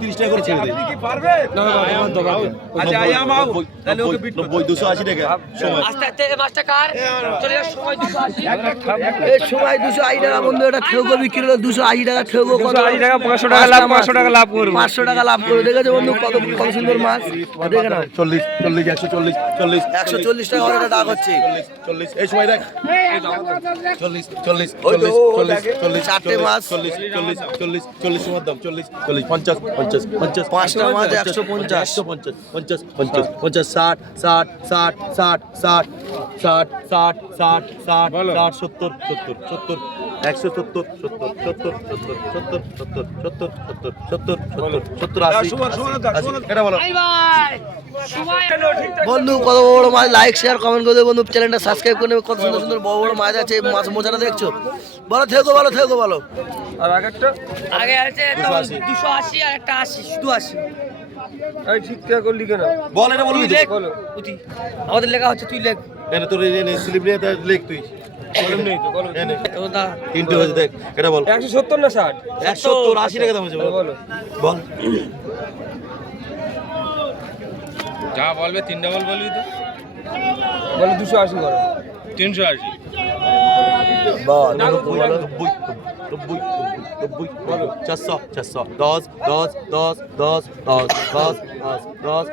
তিরিশ টাকা করে ছেড়ে দেয়। আচ্ছা নব্বই দুশো আশি টাকা। সময়। কার? সময় দুশো আশি। এই সময় দুশো আশি টাকা বন্ধু এটা ঠেউকো বিক্রি হলো দুশো আশি টাকা ঠেউকো কত আশি টাকা, 500 টাকা লাভ, 500 টাকা লাভ করব। পাঁচশো টাকা লাভ করে দেখেছ বন্ধু কত কত সুন্দর মাছ? দেখে চল্লিশ চল্লিশ একশো চল্লিশ চল্লিশ। একশো চল্লিশ টাকা ডাক হচ্ছে। চল্লিশ চল্লিশ এই সময় দেখ। চল্লিশ চল্লিশ চল্লিশ চল্লিশ চল্লিশ চারটে মাছ। চল্লিশ চল্লিশ চল্লিশ চল্লিশ দাম চল্লিশ চল্লিশ পঞ্চাশ। পঞ্চাশ পঞ্চাশ পাঁচটা মাছ একশো পঞ্চাশ। একশো পঞ্চাশ পঞ্চাশ পঞ্চাশ পঞ্চাশ ষাট ষাট ষাট ষাট ষাট ষাট ষাট ষাট ষাট ষাট সত্তর সত্তর সত্তর একশো সত্তর সত্তর সত্তর সত্তর সত্তর সত্তর সত্তর সত্তর সত্তর সত্তর সত্তর আশি আশি এটা বলো বন্ধু কত বড় বড় মাছ লাইক শেয়ার কমেন্ট করে দেবে বন্ধু চ্যানেলটা সাবস্ক্রাইব করে নেবে কত সুন্দর সুন্দর বড় বড় মাছ আছে মাছ মোচাটা দেখছ বলো থেকো বলো থেকো বলো আর আগেরটা? আগে আছে দুশো আশি। দুশো আশি আর একটা আশি শুধু আশি। এই ঠিক করলি কেন বল এটা বলবি তুই লেখ বলো। উঠি আমাদের লেখা হচ্ছে তুই লেখ। এনে তোর এনে স্লিপ নিয়ে লেখ তুই। কলম নেই তো কলম এনে। তো দা। তিনটে হয়েছে দেখ এটা বল। একশো সত্তর না ষাট? একশো তোর আশি টাকা দাম হয়েছে বল। বলো। বল। যা বলবে তিন ডবল বলবি তো। বলো দুশো আশি করো তিনশো আশি। বল নব্বই নব্বই। নব্বই চারশো চারশো দশ দশ দশ দশ দশ দশ দশ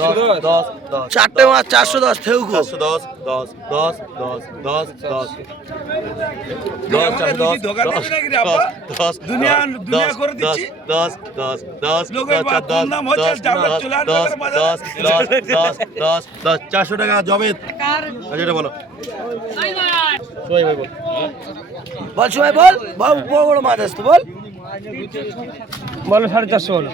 দশ দশ দশ চারটে মাছ চারশো দশ থেউকো চারশো দশ দশ দশ দশ দশ দশ দশ চারশো দশ দশ দশ দশ দুনিয়া- দুনিয়া করে দিচ্ছি। দশ দশ দশ দশ কম দাম হচ্ছে, দশ দশ দশ দশ দশ দশ দশ দশ চারশো টাকা আচ্ছা এটা বলো সোহাই ভাই বল বল। বল বড় বড় মাছ আসতো বল। বলো সাড়ে চারশো বলো।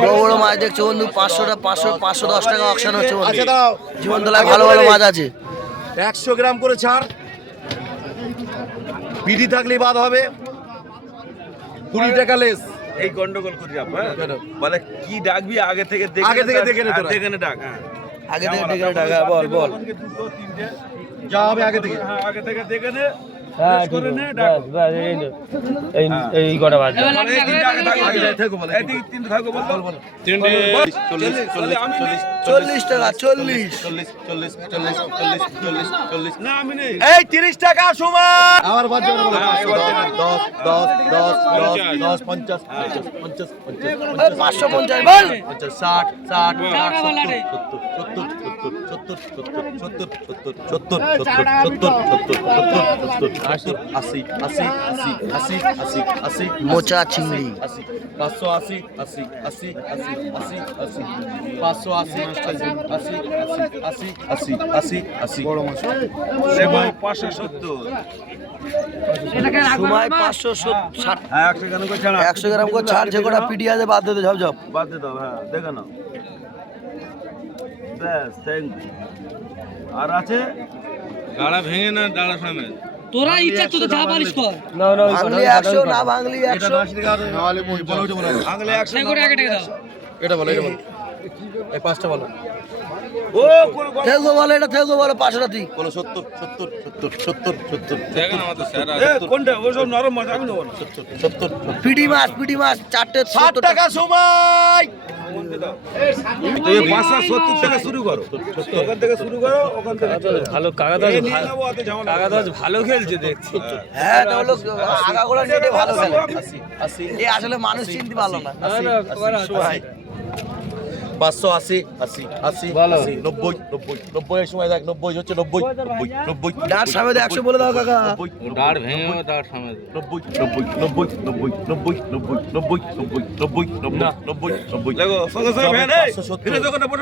বড় বড় মাছ দেখছ বন্ধু? পাঁচশোটা পাঁচশো পাঁচশো দশ টাকা অকশন হচ্ছে দাও। জীবন তোলায় ভালো ভালো মাছ আছে। একশো গ্রাম করে ছাড়। বিধি থাকলেই বাদ হবে। কুড়ি টাকা লেস। এই গন্ডগোল করি হ্যাঁ? কেন? বলে কি ডাকবি আগে থেকে দেখে আগে থেকে দেখে নে হ্যাঁ, দেখে নে ডাক হ্যাঁ। আগে থেকে টিকিট টাকা বল বল। যা হবে আগে থেকে। হ্যাঁ আগে থেকে দেখে নে। হ্যাঁ, এই কটা বাজে। এই তিরিশ টাকা সময়। আমার দশ দশ দশ দশ দশ পঞ্চাশ। পাঁচশো পঞ্চাশ ষাট ষাট ষাট সত্তর সত্তর। সত্তর সত্তর সত্তর সত্তর সত্তর সত্তর সত্তর সত্তর সত্তর সত্তর সত্তর আশি আশি আশি আশি আশি আশি মোচা চিংড়ি আশি পাঁচশো আশি আশি আশি আশি আশি আশি পাঁচশো আশি আশি আশি আশি আশি আশি আশি বড় মাছ দেখো পাঁচশো সত্তর সময় পাঁচশো ষাট হ্যাঁ একশো গ্রাম করে ছাড় যে কটা পিটি আছে বাদ দিতে ঝপ ঝপ বাদ দিয়ে দাও হ্যাঁ দেখে নাও ব্যাস আর আছে? দাঁড়া ভেঙে না সামনে। তোরা ইচ্ছা তো যা পারিস কর। না না ভাঙলি 100 না 100 এটা বলো 100 এটা বলো এটা বলো। এই পাঁচটা বলো। ও থেগো বলো এটা থেগো বলো পাঁচটা দি বলো 70 70 70 70 70 স্যার কোনটা? ওই সব নরম মাছ আমি নেব 70 পিটি মাছ পিটি মাছ চারটে 60 টাকা সময়! পাঁচটা সত্তর থেকে শুরু করো। ওখান থেকে শুরু করো ওখান থেকে ভালো কাকাদাস কাকাদাস ভালো খেলছে দেখছি। হ্যাঁ তাহলে আগাগোড়া নিয়ে ভালো খেলে। আসলে মানুষ চিনতে পারল না। পাঁচশো আশি আশি আশি আশি নব্বই নব্বই নব্বই এর সময় দেখ নব্বই হচ্ছে নব্বই নব্বই নব্বই ডার সামনে একশো বলে দাও কাকা নব্বই ডাড় ভেঙে ডাড় সমেত নব্বই নব্বই নব্বই নব্বই নব্বই নব্বই নব্বই নব্বই নব্বই নব্বই নব্বই নব্বই দেখো সঙ্গে সঙ্গে